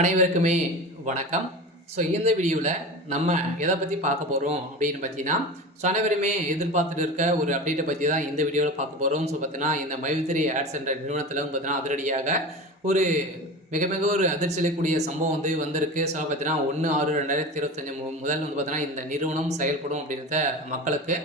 அனைவருக்குமே வணக்கம். ஸோ இந்த வீடியோவில் நம்ம எதை பற்றி பார்க்க போகிறோம் அப்படின்னு பார்த்தீங்கன்னா, அனைவருமே எதிர்பார்த்துட்டு இருக்க ஒரு அப்டேட்டை பற்றி தான் இந்த வீடியோவில் பார்க்க போகிறோம். ஸோ பார்த்தீங்கன்னா, இந்த மைத்ரி ஆட்ஸ் என்ற நிறுவனத்தில் பார்த்தீங்கன்னா அதிரடியாக ஒரு மிக மிக ஒரு அதிர்ச்சி அளிக்கக்கூடிய சம்பவம் வந்திருக்கு. ஸோ பார்த்தீங்கன்னா 1/6/2025 முதல் பார்த்தீங்கன்னா இந்த நிறுவனம் செயல்படும் அப்படின்றத மக்களுக்கு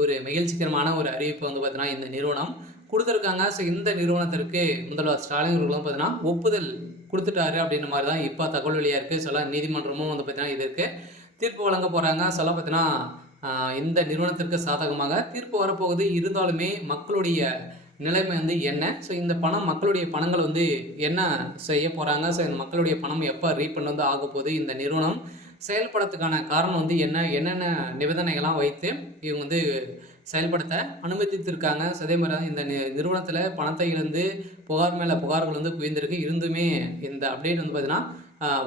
ஒரு மகிழ்ச்சிகரமான ஒரு அறிவிப்பு பார்த்தீங்கன்னா இந்த நிறுவனம் கொடுத்துருக்காங்க. ஸோ இந்த நிறுவனத்திற்கு முதல்வர் ஸ்டாலின் அவர்களும் பார்த்தீங்கன்னா ஒப்புதல் கொடுத்துட்டாரு அப்படின்ற மாதிரி தான் இப்போ தகவல் வெளியாக இருக்குது. சொல்ல நீதிமன்றமும் பார்த்தீங்கன்னா இதற்கு தீர்ப்பு வழங்க போகிறாங்க. சொல்ல பார்த்தீங்கன்னா இந்த நிறுவனத்திற்கு சாதகமாக தீர்ப்பு வரப்போகுது. இருந்தாலுமே மக்களுடைய நிலைமை என்ன? ஸோ இந்த பணம் மக்களுடைய பணங்கள் என்ன செய்ய போகிறாங்க? ஸோ இந்த மக்களுடைய பணம் எப்போ ரீஃபண்ட் ஆக போகுது? இந்த நிறுவனம் செயல்படுறதுக்கான காரணம் என்னென்ன நிபந்தனைகள்லாம் வைத்து இவங்க செயல்படுத்த அனுமதித்திருக்காங்க. அதே மாதிரி தான் இந்த நிறுவனத்தில் பணத்தை இழந்து புகார் மேலே புகார்கள் குவிந்திருக்கு. இருந்துமே இந்த அப்டேட் பார்த்தீங்கன்னா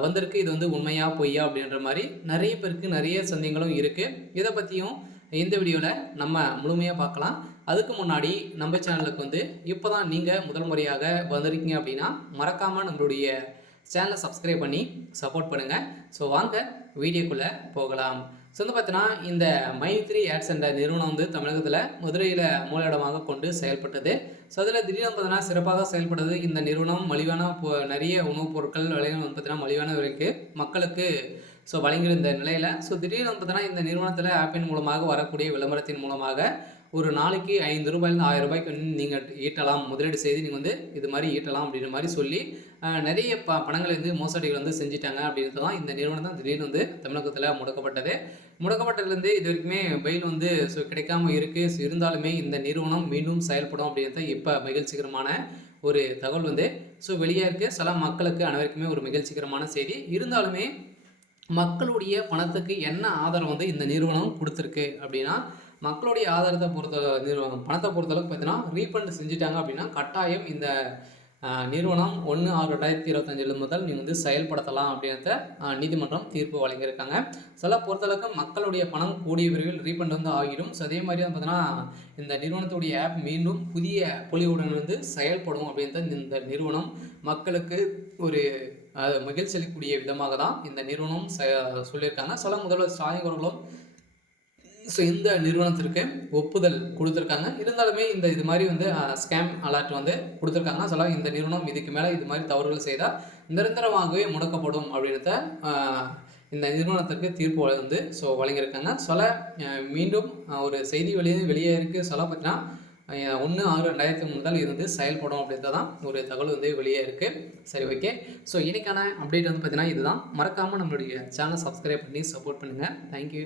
வந்திருக்கு. இது உண்மையா பொய்யா அப்படின்ற மாதிரி நிறைய பேருக்கு நிறைய சந்தேகங்களும் இருக்குது. இதை பற்றியும் இந்த வீடியோவில் நம்ம முழுமையாக பார்க்கலாம். அதுக்கு முன்னாடி நம்ம சேனலுக்கு இப்போ தான் நீங்கள் முதல் முறையாக வந்திருக்கீங்க அப்படின்னா மறக்காமல் நம்மளுடைய சேனலை சப்ஸ்கிரைப் பண்ணி சப்போர்ட் பண்ணுங்கள். ஸோ வாங்க வீடியோக்குள்ளே போகலாம். ஸோ பார்த்தீங்கன்னா இந்த மைத்ரி ஆட்ஸ் என்ற நிறுவனம் தமிழகத்தில் மதுரையில் மூலஇடமாக கொண்டு செயல்பட்டது. ஸோ அதில் திடீர்னு பார்த்தீங்கன்னா சிறப்பாக செயல்பட்டது. இந்த நிறுவனம் மலிவான நிறைய உணவுப் பொருட்கள் விலைகள் பார்த்தீங்கன்னா மலிவான விலைக்கு மக்களுக்கு வழங்கியிருந்த நிலையில் திடீர்னு பார்த்தீங்கன்னா இந்த நிறுவனத்தில் ஆப்பின் மூலமாக வரக்கூடிய விளம்பரத்தின் மூலமாக ஒரு நாளைக்கு ₹5 ₹1000 நீங்கள் ஈட்டலாம், முதலீடு செய்து நீங்கள் இது மாதிரி ஈட்டலாம் அப்படின்ற மாதிரி சொல்லி நிறைய பணங்களை மோசடிகள் செஞ்சுட்டாங்க அப்படின்றது தான் இந்த நிறுவனம் தான் திடீர்னு தமிழகத்தில் முடக்கப்பட்டது. முடக்கப்பட்டதுலேருந்து இது வரைக்குமே பெயில் கிடைக்காம இருக்குது. இருந்தாலுமே இந்த நிறுவனம் மீண்டும் செயல்படும் அப்படின்றது இப்போ மகிழ்ச்சிகரமான ஒரு தகவல் வெளியாக இருக்குது. சில மக்களுக்கு அனைவருக்குமே ஒரு மகிழ்ச்சிகரமான செய்தி. இருந்தாலுமே மக்களுடைய பணத்துக்கு என்ன ஆதரவு இந்த நிறுவனம் கொடுத்துருக்கு அப்படின்னா, மக்களுடைய ஆதாரத்தை பணத்தை பொறுத்தளவுக்கு பார்த்தீங்கன்னா ரீஃபண்ட் செஞ்சுட்டாங்க அப்படின்னா கட்டாயம் இந்த நிறுவனம் 1/6/2025 முதல் நீங்கள் செயல்படுத்தலாம் அப்படின்றத நீதிமன்றம் தீர்ப்பு வழங்கியிருக்காங்க. சில பொறுத்தளவுக்கு மக்களுடைய பணம் கூடிய விரைவில் ரீஃபண்ட் ஆகிடும். ஸோ அதே மாதிரி பார்த்தீங்கன்னா இந்த நிறுவனத்துடைய ஆப் மீண்டும் புதிய பொலிவுடன் செயல்படும் அப்படின்றது இந்த நிறுவனம் மக்களுக்கு ஒரு மகிழ்ச்சி அளிக்கக்கூடிய விதமாக தான் இந்த நிறுவனம் சொல்லியிருக்காங்க. சில முதல்வர் ஸ்டாலின் அவர்களும் இந்த நிறுவனத்திற்கு ஒப்புதல் கொடுத்துருக்காங்க. இருந்தாலுமே இது மாதிரி ஸ்கேம் அலர்ட் கொடுத்துருக்காங்க. சொல்ல இந்த நிறுவனம் இதுக்கு மேலே இது மாதிரி தவறுகள் செய்தால் நிரந்தரமாகவே முடக்கப்படும் அப்படின்றத இந்த நிறுவனத்திற்கு தீர்ப்பு வழங்கியிருக்காங்க. சொல்ல மீண்டும் ஒரு செய்தி வெளியே இருக்குது. சொல்ல பார்த்தீங்கன்னா 1/6/2025 முதல் செயல்படும் அப்படின்றது தான் ஒரு தகவல் வெளியே இருக்குது. சரி, ஓகே. ஸோ இன்னைக்கான அப்டேட் பார்த்தீங்கன்னா இதுதான். மறக்காமல் நம்மளுடைய சேனலை சப்ஸ்கிரைப் பண்ணி சப்போர்ட் பண்ணுங்கள். தேங்க்யூ.